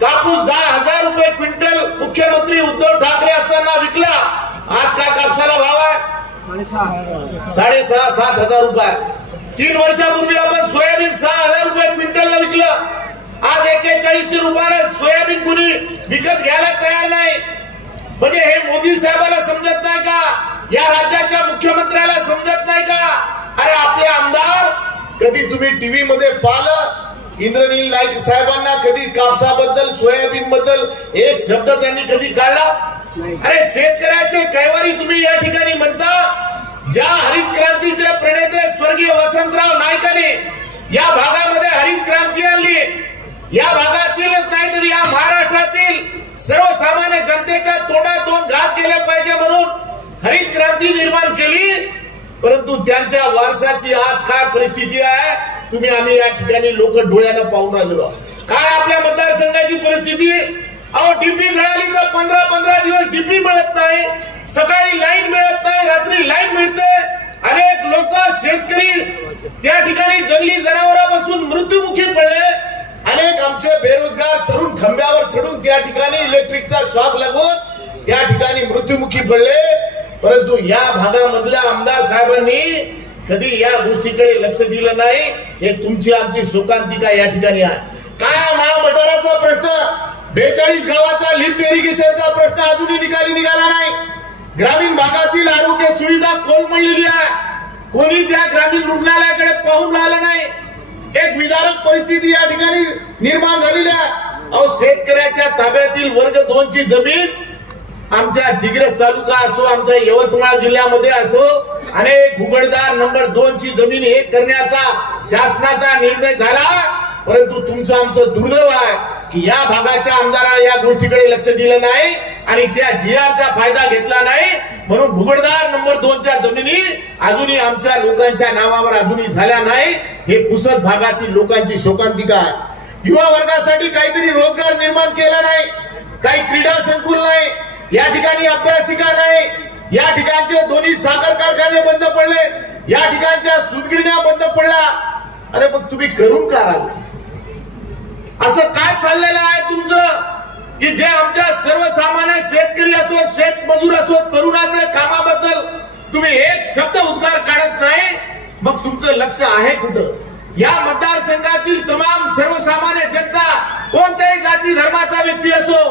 कापूस 10,000 रुपये क्विंटल मुख्यमंत्री उद्धव ठाकरे असताना विकला. आज काय कापसाला भाव आहे 6,500-7,000 रुपये. 3 वर्षापूर्वी आपण सोयाबीन 6,000 रुपये क्विंटलला विकलं, आज 4100 रुपयाला सोयाबीन कुणी विकत घ्यायला तयार नाही. म्हणजे हे मोदी साहेबाला समजत नाही का, या राज्याच्या मुख्यमंत्र्याला समजत नाही का? अरे आपले आमदार कधी तुम्ही टीव्ही मध्ये पाहिलं इंद्रनील नाईक साहेबांना कधी कापसाबद्दल सोयाबीन बद्दल एक शब्द त्यांनी कधी काढला? अरे शेतकऱ्याचे कैवारी तुम्ही या ठिकाणी म्हणता. ज्या हरित क्रांतीचे प्रणेते स्वर्गीय वसंतराव नाईकांनी या भागामध्ये हरित क्रांती आणली, या भागातीलच नाही तर या महाराष्ट्रातील सर्वसामान्य जनतेच्या तोंडातून घास गेले पाहिजे म्हणून हरित क्रांती निर्माण केली. परंतु त्यांच्या वारसाची आज काय परिस्थिती आहे तुम्ही आम्ही या ठिकाणी लोक डोळ्यानं पाहून राहिलो. काय आपल्या मतदारसंघाची परिस्थिती? अहो डीपी जळाली तर 15 दिवस डीपी मिळत नाही, सकाळी लाईन मिळत नाही, रात्री लाईन मिळते. अनेक लोक शेतकरी त्या ठिकाणी जंगली जनावरांपासून मृत्युमुखी पडले. अनेक आमचे बेरोजगार तरुण खांब्यावर चढून त्या ठिकाणी इलेक्ट्रिकचा शॉक लागून त्या ठिकाणी मृत्युमुखी पडले, परंतु या भागामधल्या आमदार साहेबांनी कधी या गोष्टीकडे लक्ष दिलं नाही. हे तुमची आमची शोकांतिका या ठिकाणी आहे. काय महामंडळाचा प्रश्न, 42 गावाचा लिफ्ट इरिगेशनचा प्रश्न अजूनही निघाला नाही. ग्रामीण भागातील आरोग्य सुविधा कोलमडलेली आहे. कोणी त्या ग्रामीण रुग्णालयाकडे पाहून राहिलं नाही. एक विदारक परिस्थिती या ठिकाणी निर्माण झालेली आहे. अहो, शेतकऱ्याच्या ताब्यातील वर्ग 2 ची जमीन आमच्या दिग्रस तालुका असो, आमच्या यवतमाळ जिल्ह्यामध्ये असो, अनेक भूगडदार नंबर 2 ची जमीन हे करण्याचा शासनाचा निर्णय झाला. परंतु तुमचं आमचं दुर्दैव आहे की या भागाच्या आमदारांना या गोष्टीकडे लक्ष दिलं नाही आणि त्या GRचा फायदा घेतला नाही. म्हणून भूगडदार नंबर 2च्या जमिनी अजूनही आमच्या लोकांच्या नावावर अजूनही झाल्या नाही. हे पुसद भागातील लोकांची शोकांतिका आहे. युवा वर्गासाठी काहीतरी रोजगार निर्माण केला नाही. काही क्रीडा संकुल नाही. या ठिकाणी अभ्यासिका नाही. या ठिकाणचे दोन्ही साखर कारखाने बंद पडले. या ठिकाणच्या सूतगिरण्या बंद पडल्या. अरे मग तुम्ही करून का राहिले? असं काय चाललेलं आहे तुमचं की जे आमच्या सर्वसामान्य शेतकरी असो, शेतमजूर असो, तरुणाच्या कामाबद्दल तुम्ही एक शब्द उद्गार काढत नाही. मग तुमचं लक्ष आहे कुठं? या मतदारसंघातील तमाम सर्वसामान्य जनता, कोणत्याही जाती धर्माचा व्यक्ती असो,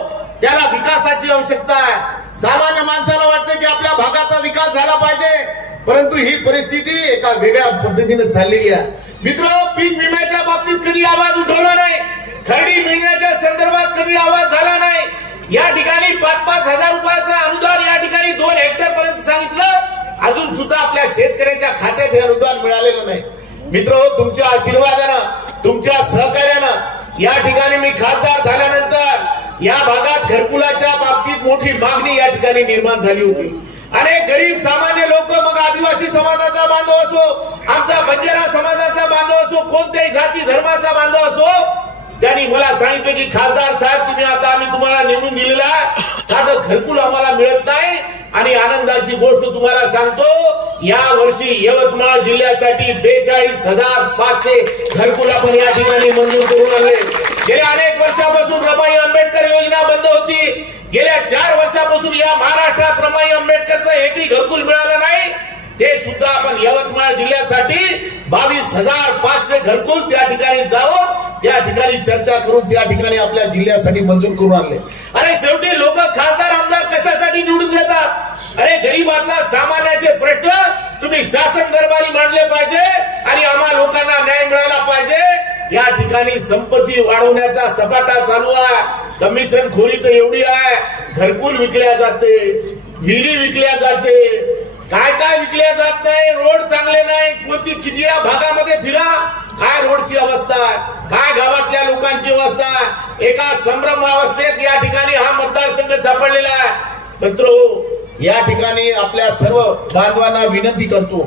त्याला विकासाची आवश्यकता आहे. सामान्य माणसाला वाटतं की आपल्या भागाचा विकास झाला पाहिजे, परंतु ही परिस्थिती एका वेगळ्या पद्धतीने चाललेली आहे. मित्र, पीक विम्याच्या बाबतीत कधी आवाज उठवला नाही. खरेडी मिळण्याच्या संदर्भात कधी आवाज झाला नाही. या ठिकाणी 5-5 हजार रुपयाचं अनुदान या ठिकाणी 2 हेक्टर पर्यंत सांगितलं. अजून सुद्धा आपल्या शेतकऱ्याच्या खात्यात हे अनुदान मिळालेलं नाही. मित्र, तुमच्या आशीर्वादानं, तुमच्या सहकार्यानं या ठिकाणी मी खासदार झाल्यानंतर या भागात घरकुलाच्या बाबतीत मोठी मागणी या ठिकाणी निर्माण झाली होती. अनेक गरीब सामान्य लोक, मग आदिवासी समाजाचा बांधव असो, आमचा बंजारा समाजाचा बांधव असो, कोणत्याही जाती धर्माचा बांधव असो, त्यांनी मला सांगितलं की खासदार साहेब, तुम्ही आता आम्ही तुम्हाला निवडून दिलेला आहे, साधं घरकुल आम्हाला मिळत नाही. आणि आनंदाची गोष्ट तुम्हाला सांगतो, या वर्षी यवतमाळ जिल्ह्यासाठी 42,500 घरकुल आपण या ठिकाणी मंजूर करून आणले. गेल्या अनेक वर्षापासून रमाई आंबेडकर योजना बंद होती. गेल्या 4 वर्षापासून या महाराष्ट्रात रमाई आंबेडकरचं एकही घरकुल मिळालं नाही. ते सुद्धा आपण यवतमाळ जिल्ह्यासाठी 22,500 घरकुल त्या ठिकाणी जाऊन त्या ठिकाणी चर्चा करून त्या ठिकाणी आपल्या जिल्ह्यासाठी मंजूर करून आणले. अरे शेवटी लोक खासदार आमदार कशासाठी निवडून देतात? अरे गरीबाचा सामान्याचे प्रश्न तुम्ही शासन दरबारी मांडले पाहिजे आणि आम्हा लोकांना न्याय मिळाला पाहिजे. या ठिकाणी संपत्ती वाढवण्याचा सपाटा चालू आहे. कमिशन खोरी तर एवढी आहे. घरकुल विकल्या जाते, विहिरी विकल्या जाते, काय काय विकल्या जात नाही. रोड चांगले नाही. कोणती किती या भागामध्ये फिरा, काय रोडची अवस्था आहे, काय गावातल्या लोकांची अवस्था आहे. एका संभ्रम अवस्थेत या ठिकाणी हा मतदारसंघ सापडलेला आहे. मित्र, या ठिकाणी आपल्या सर्व बांधवांना विनंती करतो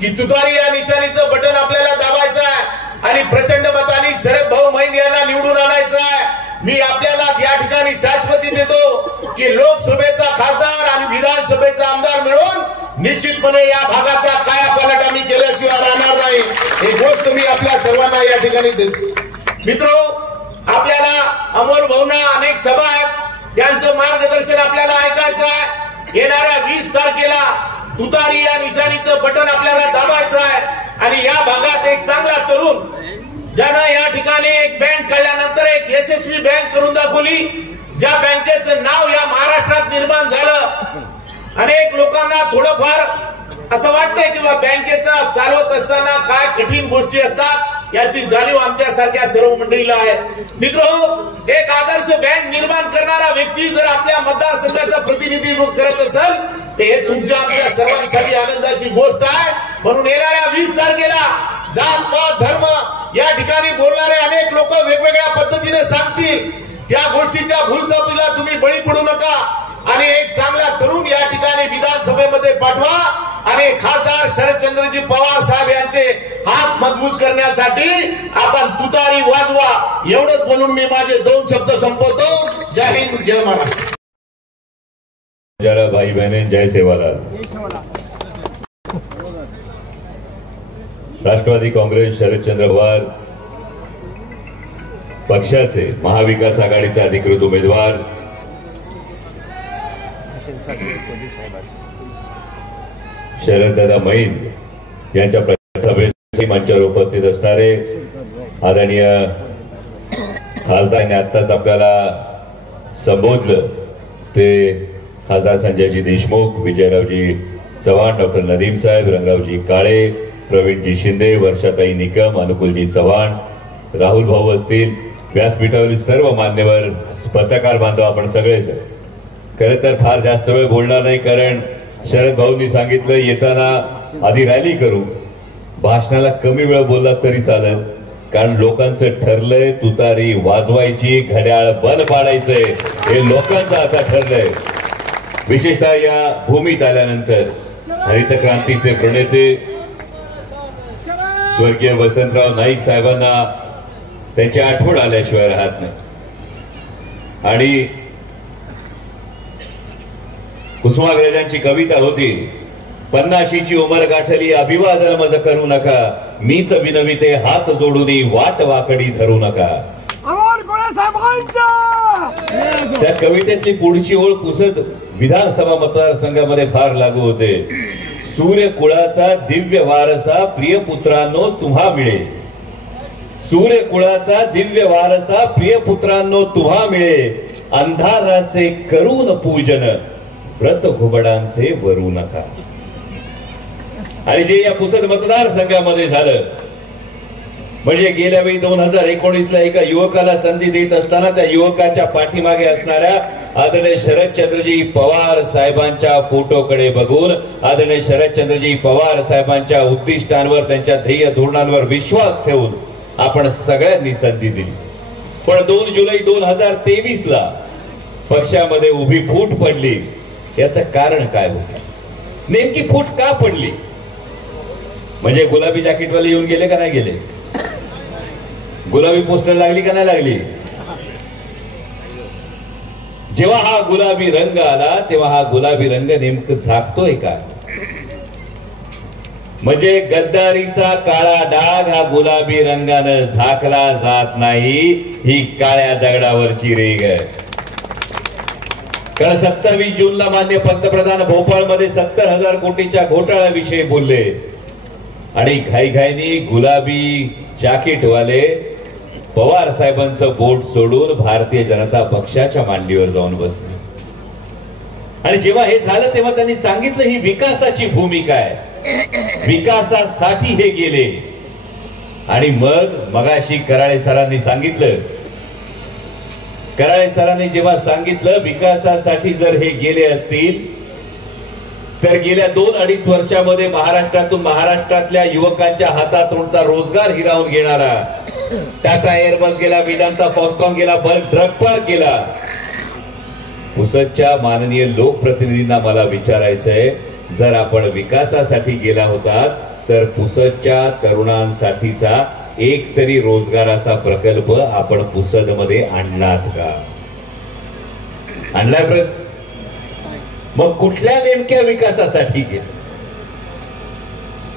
की तुतारी या निशाणीचं बटन आपल्याला दाबायचं आहे आणि प्रचंड मतांनी शरद भाऊ मैन यांना निवडून आणायचं आहे. मी आपल्याला या ठिकाणी शाश्वती देतो की लोकसभेचा खासदार आणि विधानसभेचा आमदार मिळून निश्चितपणे या भागाचा कायापालट आम्ही केल्याशिवाय राहणार नाही. ही गोष्ट मी आपल्या सर्वांना या ठिकाणी देतो. मित्रो, आपल्याला अमोल भाऊंना अनेक सभा आहेत, त्यांचं मार्गदर्शन आपल्याला ऐकायचं आहे. येणाऱ्या 20 तारखेला तुतारी या निशाणीचं बटन आपल्याला दाबायचं आहे आणि या भागात एक चांगला तरुण ज्यानं या ठिकाणी एक बँक काढल्यानंतर एक यशस्वी बँक करून दाखवली, ज्या बँकेचं नाव या महाराष्ट्रात निर्माण झालं. अनेक लोकांना थोडंफार असं वाटतंय की बँकेचा चालवत असताना काय कठीण गोष्टी असतात याची जाणीव आमच्यासारख्या सर्व मंडळीला आहे. मित्र, एक आदर्श बँक निर्माण करणारा व्यक्ती जर आपल्या मतदारसंघाचं प्रतिनिधित्व करत असेल ते हे तुमच्या आमच्या सर्वांसाठी आनंदाची गोष्ट आहे. म्हणून येणाऱ्या 20 तारखेला जात पात धर्म या ठिकाणी बोलणारे अनेक लोक वेगवेगळ्या पद्धतीने सांगतील. त्या गोष्टीच्या भूलथापीला तुम्ही बळी पडू नका आणि एक चांगला तरुण या ठिकाणी विधानसभेमध्ये पाठवा आणि खासदार शरदचंद्रजी पवार साहेब यांचे हात मजबूत करण्यासाठी आपण तुतारी वाजवा. एवढंच बोलून मी माझे 2 शब्द संपवतो. जय हिंद, जय महाराष्ट्र. जरा भाई बहने, जय सेवालाल. राष्ट्रवादी काँग्रेस शरदचंद्र पवार पक्षाचे महाविकास आघाडीचे अधिकृत उमेदवार शरददादा मैन यांच्या सभेसाठी मंचावर उपस्थित असणारे आदरणीय खासदारांनी आत्ताच आपल्याला संबोधलं ते खासदार संजयजी देशमुख, विजयरावजी चव्हाण, डॉक्टर नदीम साहेब, रंगरावजी काळे, प्रवीणजी शिंदे, वर्षाताई निकम, अनुकूलजी चव्हाण, राहुल भाऊ असतील, व्यासपीठावरील सर्व मान्यवर, पत्रकार बांधव, आपण सगळेच. खरं तर फार जास्त वेळ बोलणार नाही, कारण शरद भाऊंनी सांगितलं येताना आधी रॅली करू. भाषणाला कमी वेळ बोलला तरी चालेल, कारण लोकांचं ठरलंय तुतारी वाजवायची, घड्याळ बंद पाडायचंय, हे लोकांचं आता ठरलंय. विशेषतः या भूमीत आल्यानंतर हरित क्रांतीचे प्रणेते स्वर्गीय वसंतराव नाईक साहेबांना त्यांची आठवण आल्याशिवाय राहत नाही. आणि कुसुमाग्रजांची कविता होती, 50ची उमर गाठली अभिवादन मज करू नका, मीच विनविते हात जोडून वाट वाकडी धरू नका. त्या कवितेतली पुढची ओळ पुसद विधानसभा मतदारसंघामध्ये फार लागू होते. सूर्य कुळाचा दिव्य वारसा प्रिय पुत्रांनो तुम्हा मिळे, सूर्य कुळाचा दिव्य वारसा प्रिय पुत्रांनो तुम्हा मिळे, अंधाराचे करून पूजन व्रत घुबडांचे वरू नका. आणि जे या पुसद मतदारसंघामध्ये झालं म्हणजे गेल्या वेळी 2019ला एका युवकाला संधी देत असताना त्या युवकाच्या पाठीमागे असणाऱ्या आदरणीय शरदचंद्रजी पवार साहेबांच्या फोटोकडे बघून, आदरणीय शरदचंद्रजी पवार साहेबांच्या उद्दिष्टांवर, त्यांच्या ध्येय धोरणांवर विश्वास ठेवून आपण सगळ्यांनी संधी दिली. पण 2 जुलै 2023ला पक्षामध्ये उभी फूट पडली. याचं कारण काय होतं? नेमकी फूट का पडली? म्हणजे गुलाबी जॅकेटवाले येऊन गेले का नाही गेले? गुलाबी पोस्टर लागली का नाही लागली? जेव्हा हा गुलाबी रंग आला तेव्हा हा गुलाबी रंग नेमकं झाकतोय का? म्हणजे गद्दारीचा काळा डाग हा गुलाबी रंगानं झाकला जात नाही, ही काळ्या दगडावरची रेग आहे. कारण 27 जूनला माननीय पंतप्रधान भोपाळमध्ये 70,000 कोटीच्या घोटाळ्याविषयी बोलले आणि घाईघाईनी गुलाबी जॅकेटवाले पवार साहेबांचं बोट सोडून भारतीय जनता पक्षाच्या मांडीवर जाऊन बसले. आणि जेव्हा हे झालं तेव्हा त्यांनी सांगितलं ही विकासाची भूमिका आहे, विकासासाठी हे गेले. आणि मगाशी कराळे सरांनी सांगितलं, कराळे सरांनी जेव्हा सांगितलं विकासासाठी जर हे गेले असतील तर गेल्या 2-2.5 वर्षामध्ये महाराष्ट्रातल्या युवकांच्या हातातूनचा रोजगार हिरावून घेणारा टाटा एअरबस गेला, वेदांता फॉस्कॉन गेला, बल्क ड्रग पार्क गेला. पुसदच्या माननीय लोकप्रतिनिधींना मला विचारायचंय, जर आपण विकासासाठी गेला होता तर पुसदच्या तरुणांसाठीचा एक तरी रोजगाराचा प्रकल्प आपण पुसदमध्ये आणलात का? आणलाय? मग कुठल्या नेमक्या विकासासाठी गेले?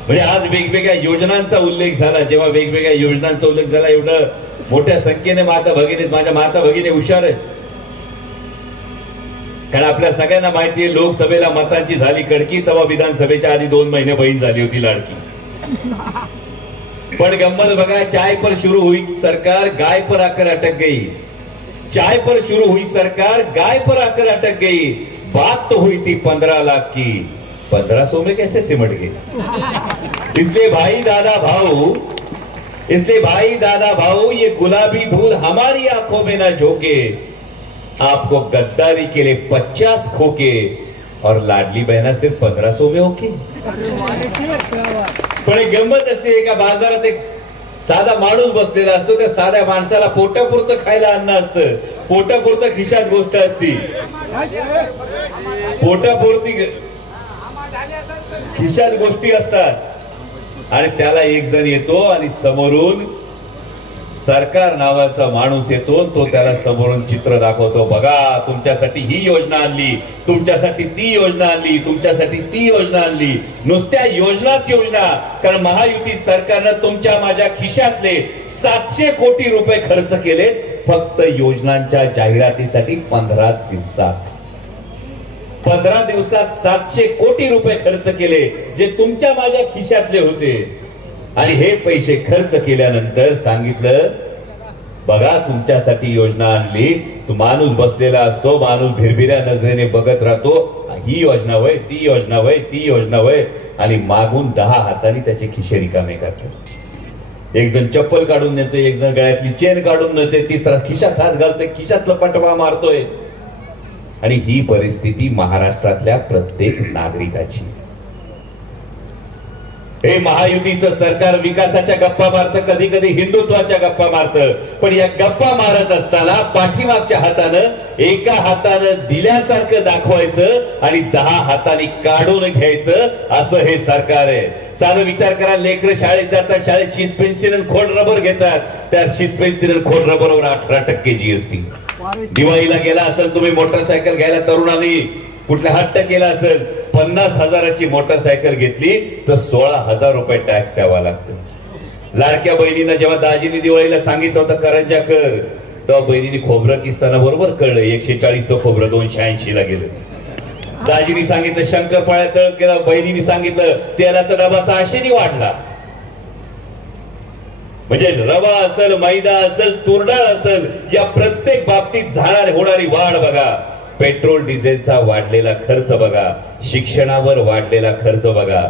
म्हणजे आज वेगवेगळ्या योजनांचा उल्लेख झाला. जेव्हा वेगवेगळ्या योजनांचा उल्लेख झाला, एवढं मोठ्या संख्येने माझ्या माता भगिनी हुशार आहेत. कारण आपल्या सगळ्यांना माहिती आहे लोकसभेला मतांची झाली कडकी, तेव्हा विधानसभेच्या आधी 2 महिने बहीण झाली होती लाडकी. पण गम्मत बघा, चाय पर शुरू हुई सरकार गाय पर आकर अटक गई, चाय पर शुरू हुई सरकार गाय पर आकर अटक गई, बात तो हुई थी 15 लाख की, 1500 में कैसे सिमट गई. इसलिए भाई दादा भाऊ ये गुलाबी धूल हमारी आंखों में न झोंके, आपको गद्दारी के लिए 50 खोके और लाडली बहना सिर्फ 1500 में होके. पण एक गंमत असते, एका बाजारात एक साधा माणूस बसलेला असतो, त्या साध्या माणसाला पोटापुरतं खायला अन्न असतं, पोटापुरतं खिशात गोष्ट असती, पोटापुरती खिशात गोष्टी असतात. आणि त्याला एक जण येतो आणि समोरून सरकार नावाचा माणूस येतो, तो त्याला समोरून चित्र दाखवतो, बघा तुमच्यासाठी ही योजना आणली, तुमच्यासाठी ती योजना आणली, तुमच्यासाठी ती योजना आणली. नुसत्या योजनाच योजना. कारण महायुती सरकारनं तुमच्या माझ्या खिशातले 700 कोटी रुपये खर्च केले फक्त योजनांच्या जाहिरातीसाठी 15 दिवसात. 15 दिवसात 700 कोटी रुपये खर्च केले, जे तुमच्या माझ्या खिशातले होते. आणि हे पैसे खर्च केल्यानंतर सांगितलं, बघा तुमच्यासाठी योजना आणली. तो माणूस बसलेला असतो, माणूस भिरभिऱ्या नजरेने बघत राहतो, ही योजना वय, ती योजना वय, ती योजना वय, आणि मागून 10 हातांनी त्याचे खिशे रिकामे करतात. एक जण चप्पल काढून नेते, एक जण गळ्यातली चेन काढून नेते, तिसरा खिशात हात घालतोय, खिशातलं पटवा मारतोय. आणि ही परिस्थिती महाराष्ट्रातल्या प्रत्येक नागरिकाची. हे महायुतीचं सरकार विकासाच्या गप्पा मारतं, कधी कधी हिंदुत्वाच्या गप्पा मारतं. पण या गप्पा मारत असताना पाठीमागच्या हातानं एका हातानं दिल्यासारखं दाखवायचं आणि 10 हातांनी काढून घ्यायचं, असं हे सरकार आहे. साधं विचार करा, लेकरं शाळेत जातात, शाळेत शिस पेन्सिल आणि खोड रबर घेतात, त्या शिस पेन्सिल आणि खोड रबरवर 18% GST. दिवाळीला गेला असेल तुम्ही मोटरसायकल घ्यायला, तरुणांनी कुठला हट्ट केला असेल, 50,000ची मोटरसायकल घेतली तर 16,000 रुपये टॅक्स द्यावा लागतो. लाडक्या बहिणीनं जेव्हा दाजींनी दिवाळीला सांगितलं होतं करंजा कर, तेव्हा बहिणीने खोबरं किसताना बरोबर कळलं 140चं खोबरं 280ला गेलं. दाजींनी सांगितलं शंकरपाळ्या तळ केला, बहिणीने सांगितलं तेलाचा डबा 600नी वाढला. म्हणजे रवा असेल, मैदा असेल, तुरडाळ असेल, या प्रत्येक बाबतीत होणारी वाढ बघा. पेट्रोल डिझेलचा वाढलेला खर्च बघा, शिक्षणावर वाढलेला खर्च बघा.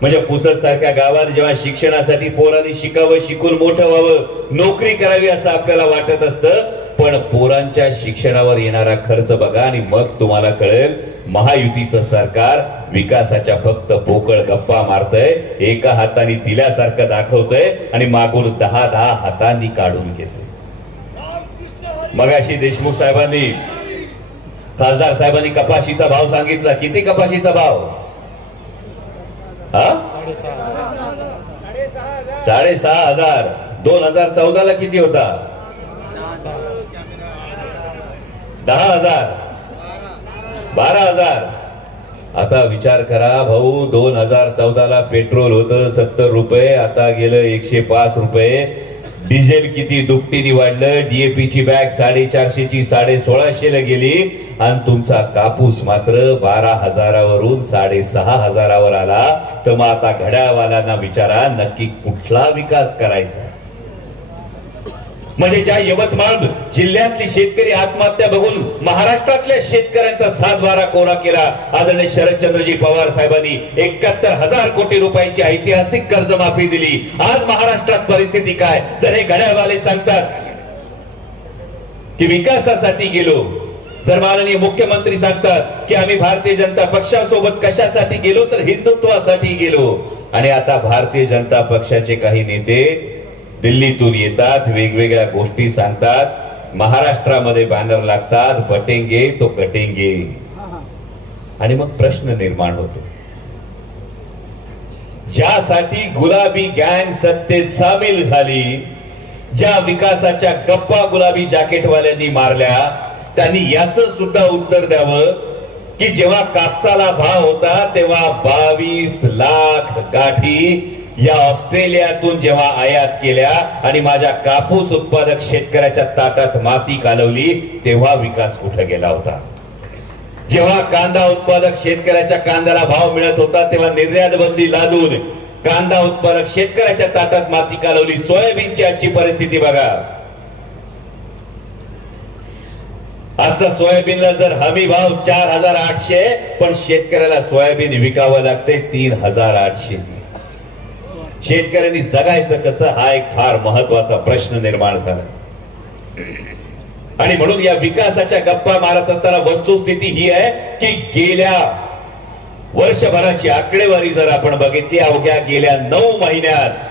म्हणजे पुसद सारख्या गावात जेव्हा शिक्षणासाठी पोरांनी शिकावं, शिकून मोठं व्हावं, नोकरी करावी असं आपल्याला वाटत असतं, पण पोरांच्या शिक्षणावर येणारा खर्च बघा आणि मग तुम्हाला कळेल महायुतीचं सरकार विकासाच्या फक्त पोकळ गप्पा मारतंय, एका हाताने दिल्यासारखं दाखवतंय आणि मागून 10 हातांनी काढून घेतोय. मगाशी देशमुख साहेबांनी, खासदार साहेबांनी कपाशीचा भाव सांगितला. किती कपाशीचा भाव? 6,500. 2014ला किती होता? 10,000, 12,000. आता विचार करा भाऊ, 2014ला पेट्रोल होतं 70 रुपये, आता गेलं 105 रुपये. डिझेल किती दुपटीने वाढलं. डीएपीची बॅग 450ची 1650ला गेली आणि तुमचा कापूस मात्र 12,000वरून 6,500वर आला. तर मग आता घड्याळवाल्यांना विचारा, नक्की कुठला विकास करायचा? म्हणजे ज्या यवतमाळ जिल्ह्यातली शेतकरी आत्महत्या बघून महाराष्ट्रातल्या शेतकऱ्यांचा सातबारा कोरा केला. आदरणीय शरदचंद्रजी पवार साहेबांनी 71,000 कोटी रुपयांची ऐतिहासिक कर्जमाफी दिली. आज महाराष्ट्रात परिस्थिती काय? जर हे घड्याळवाले सांगतात की विकासासाठी गेलो, जर माननीय मुख्यमंत्री सांगतात की आम्ही भारतीय जनता पक्षासोबत कशासाठी गेलो, तर हिंदुत्वासाठी गेलो. आणि आता भारतीय जनता पक्षाचे काही नेते दिल्लीतून येतात, वेगवेगळ्या गोष्टी सांगतात, महाराष्ट्रामध्ये बॅनर लागतात, बटेंगे तो कटेंगे. आणि मग प्रश्न निर्माण होतो, ज्यासाठी गुलाबी गँग सत्तेत सामील झाली, ज्या विकासाच्या गप्पा गुलाबी जॅकेटवाल्यांनी मारल्या, त्यांनी याचं सुद्धा उत्तर द्यावं की जेव्हा कापसाला भाव होता तेव्हा 22 लाख गाठी या ऑस्ट्रेलियातून जेव्हा आयात केल्या आणि माझ्या कापूस उत्पादक शेतकऱ्याच्या ताटात माती कालवली, तेव्हा विकास कुठे गेला होता? जेव्हा कांदा उत्पादक शेतकऱ्याच्या कांद्याला भाव मिळत होता तेव्हा निर्यात बंदी लादून कांदा उत्पादक शेतकऱ्याच्या ताटात माती कालवली. सोयाबीनची आजची परिस्थिती बघा. आजचा सोयाबीनला जर हमी भाव 4,800, पण शेतकऱ्याला सोयाबीन विकावं लागते 3,800. शेतकऱ्यांनी जगायचं कसं, हा एक फार महत्वाचा प्रश्न निर्माण झाला. आणि म्हणून या विकासाच्या गप्पा मारत असताना वस्तुस्थिती ही आहे की गेल्या वर्षभराची आकडेवारी जर आपण बघितली, अवघ्या गेल्या 9 महिन्यात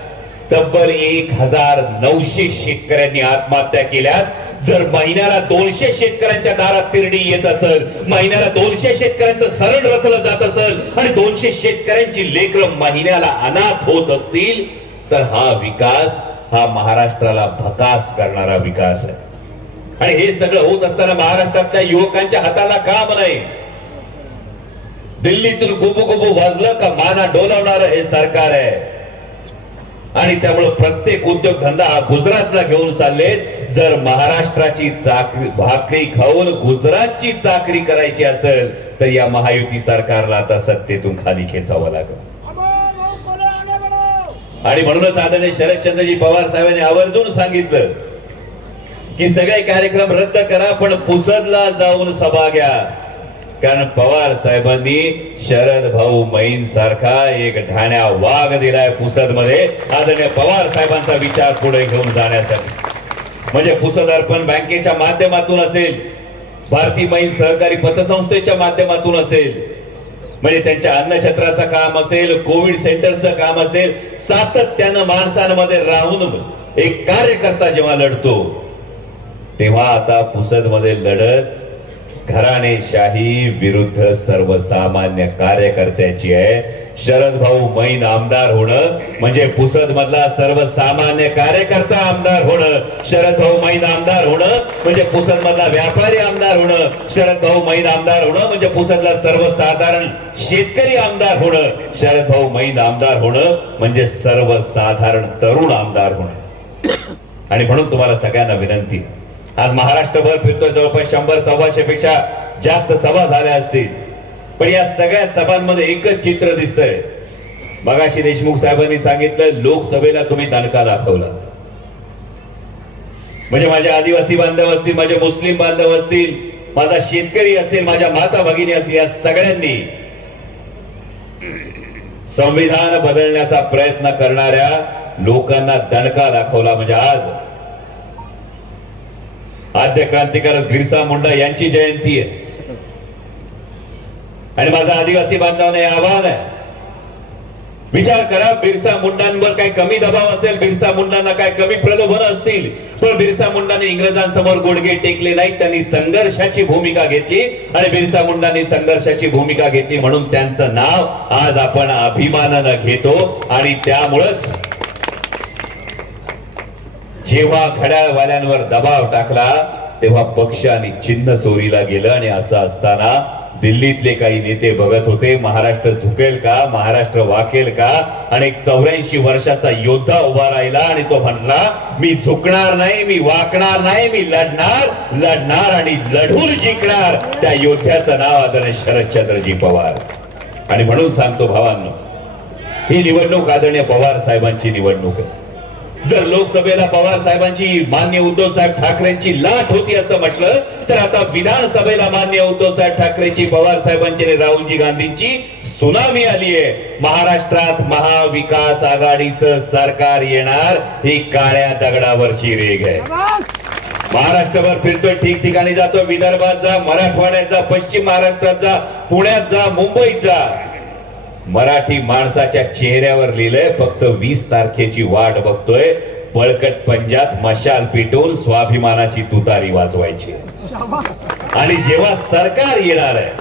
तब्बल 1,900 शेतकऱ्यांनी आत्महत्या केल्या. जर महिन्याला 200 शेतकऱ्यांच्या दारात तिरडी येत असेल, महिन्याला 200 शेतकऱ्यांचं सरण रचलं जात असेल आणि 200 शेतकऱ्यांची लेकरं महिन्याला अनाथ होत असतील, तर हा विकास हा महाराष्ट्राला भकास करणारा विकास आहे. आणि हे सगळं होत असताना महाराष्ट्रातल्या युवकांच्या हाताला काम नाही. दिल्लीतून गुबू गुबू वाजलं का माना डोलावणारं हे सरकार आहे. आणि त्यामुळे प्रत्येक उद्योगधंदा हा गुजरातला घेऊन चाललेत. जर महाराष्ट्राची भाकरी खाऊन गुजरातची चाकरी करायची असेल तर या महायुती सरकारला आता सत्तेतून खाली खेचावं लागेल. आणि म्हणूनच आदरणीय शरदचंद्रजी पवार साहेबांनी आवर्जून सांगितलं की सगळे कार्यक्रम रद्द करा, पण पुसदला जाऊन सभा घ्या. कारण पवार साहेबांनी शरद भाऊ मैन सारखा एक ढाण्या वाघ दिलाय पुसद मध्ये आदरणीय पवार साहेबांचा विचार पुढे घेऊन जाण्यासाठी. म्हणजे पुसद अर्पण बँकेच्या माध्यमातून असेल, भारतीय मैन सहकारी पतसंस्थेच्या माध्यमातून असेल, म्हणजे त्यांच्या अन्नछत्राचं काम असेल, कोविड सेंटरचं काम असेल, सातत्यानं माणसांमध्ये राहून एक कार्यकर्ता जेव्हा लढतो तेव्हा आता पुसद मध्ये लढत घराणेशाही विरुद्ध सर्वसामान्य कार्यकर्त्याची आहे. शरद भाऊ मैन आमदार होणं म्हणजे पुसद मधला सर्वसामान्य कार्यकर्ता आमदार होणं. शरद भाऊ मैन आमदार होणं म्हणजे पुसद मधला व्यापारी आमदार होणं. शरद भाऊ मैन आमदार होणं म्हणजे पुसदला सर्वसाधारण शेतकरी आमदार होणं. शरद भाऊ मैन आमदार होणं म्हणजे सर्वसाधारण तरुण आमदार होणं. आणि म्हणून तुम्हाला सगळ्यांना विनंती, आज महाराष्ट्रभर फिरतोय, जवळपास 100-125 पेक्षा जास्त सभा झाल्या असतील, पण या सगळ्या सभांमध्ये एकच चित्र दिसतंय. मगाशी देशमुख साहेबांनी सांगितलं लोकसभेला तुम्ही दणका दाखवलात. म्हणजे माझे आदिवासी बांधव असतील, माझे मुस्लिम बांधव असतील, माझा शेतकरी असेल, माझ्या माता भगिनी असतील, या सगळ्यांनी संविधान बदलण्याचा प्रयत्न करणाऱ्या लोकांना दणका दाखवला. म्हणजे आज आद्य क्रांतिकारक बिरसा मुंडा यांची जयंती आहे आणि माझा आदिवासी बांधवांना आव्हान आहे, विचार करा, बिरसा मुंडांवर काय कमी दबाव असेल, बिरसा मुंडांना काय कमी प्रलोभन असतील, पण बिरसा मुंडाने इंग्रजांसमोर गुडघे टेकले नाहीत. त्यांनी संघर्षाची भूमिका घेतली आणि बिरसा मुंडांनी संघर्षाची भूमिका घेतली म्हणून त्यांचं नाव आज आपण अभिमानानं घेतो. आणि त्यामुळेच जेव्हा घड्याळवाल्यांवर दबाव टाकला तेव्हा पक्ष आणि चिन्ह चोरीला गेलं. आणि असं असताना दिल्लीतले काही नेते बघत होते महाराष्ट्र झुकेल का, महाराष्ट्र वाकेल का. आणि 84 वर्षाचा योद्धा उभा राहिला आणि तो म्हणला मी झुकणार नाही, मी वाकणार नाही, मी लढणार आणि लढून जिंकणार. त्या योद्ध्याचं नाव आदरणीय शरदचंद्रजी पवार. आणि म्हणून सांगतो भावांनो, ही निवडणूक आदरणीय पवार साहेबांची निवडणूक आहे. जर लोकसभेला पवार साहेबांची मान्य उद्धव साहेब ठाकरेंची लाट होती असं म्हटलं तर आता विधानसभेला मान्य उद्धव साहेब ठाकरेंची, पवार साहेबांची आणि राहुलजी गांधींची सुनामी आली आहे. महाराष्ट्रात महाविकास आघाडीचं सरकार येणार ही काळ्या दगडावरची रेघ आहे. महाराष्ट्रभर फिरतोय, ठिकठिकाणी जातो, विदर्भात जा, मराठवाड्यात जा, पश्चिम महाराष्ट्रात जा, पुण्यात जा, मुंबईत जा. मराठी माणसाच्या चेहऱ्यावर लिहिलंय फक्त 20 तारखेची वाट बघतोय, बळकट पंजात मशाल पेटवून स्वाभिमानाची तुतारी वाजवायची. आणि जेव्हा सरकार येणार आहे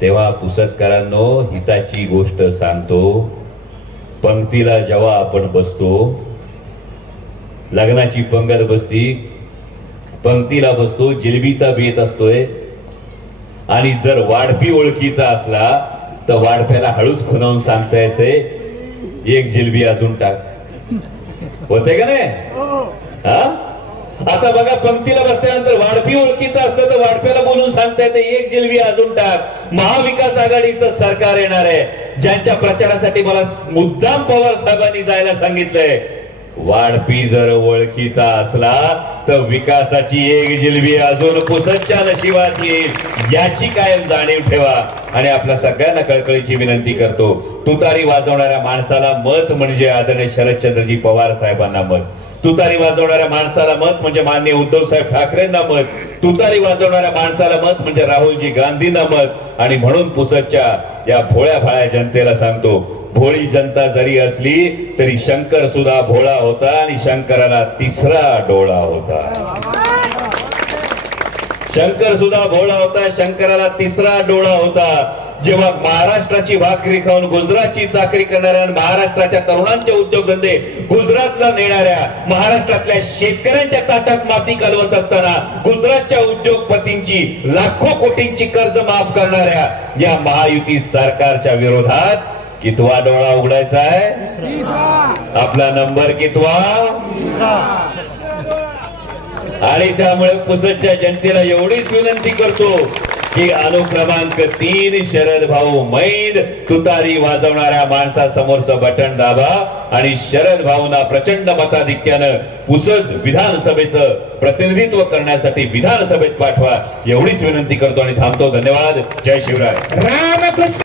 तेव्हा पुसदकरांनो हिताची गोष्ट सांगतो, पंक्तीला जेव्हा आपण बसतो, लग्नाची पंगत बसती, पंक्तीला बसतो, जिलबीचा बेत असतोय आणि जर वाढपी ओळखीचा असला तर वाढप्याला हळूच खुणावून सांगता येते एक जिलबी अजून टाक. होते का नाही? हा, आता बघा पंक्तीला बसल्यानंतर वाढपी ओळखीचा असलं तर वाढप्याला बोलून सांगता येते एक जिलबी अजून टाक. महाविकास आघाडीचं सरकार येणार आहे, ज्यांच्या प्रचारासाठी मला मुद्दाम पवार साहेबांनी जायला सांगितलंय. वाढपी जर ओळखीचा असला तर विकासाची एक जिलबी अजून पुसदच्या नशिबात येईल याची कायम जाणीव ठेवा. आणि आपल्या सगळ्यांना कळकळीची विनंती करतो, तुतारी वाजवणाऱ्या माणसाला मत म्हणजे आदरणीय शरदचंद्रजी पवार साहेबांना मत. तुतारी वाजवणाऱ्या माणसाला मत म्हणजे माननीय उद्धव साहेब ठाकरेंना मत. तुतारी वाजवणाऱ्या माणसाला मत म्हणजे राहुलजी गांधींना मत. आणि म्हणून पुसदच्या या भोळ्या भाळ्या जनतेला सांगतो, भोळी जनता जरी असली तरी शंकर सुद्धा भोळा होता आणि शंकराला तिसरा डोळा होता. शंकर सुद्धा भोळा होता, शंकराला तिसरा डोळा होता. जेव्हा महाराष्ट्राची भाकरी खाऊन गुजरातची चाकरी करणाऱ्या, महाराष्ट्राच्या तरुणांचे उद्योगधंदे गुजरातला नेणाऱ्या, महाराष्ट्रातल्या शेतकऱ्यांच्या ताटात माती घालवत असताना गुजरातच्या उद्योगपतींची लाखो कोटींची कर्ज माफ करणाऱ्या या महायुती सरकारच्या विरोधात कितवा डोळा उघडायचा आहे? आपला नंबर कितवा? आणि त्यामुळे पुसदच्या जनतेला एवढीच विनंती करतो, की अनुक्रमांक 3 शरद भाऊ मैद तुतारी वाजवणाऱ्या माणसासमोरचं बटन दाबा आणि शरद भाऊंना प्रचंड मताधिक्यानं पुसद विधानसभेचं प्रतिनिधित्व करण्यासाठी विधानसभेत पाठवा एवढीच विनंती करतो आणि थांबतो. धन्यवाद. जय शिवराय. रामकृष्ण.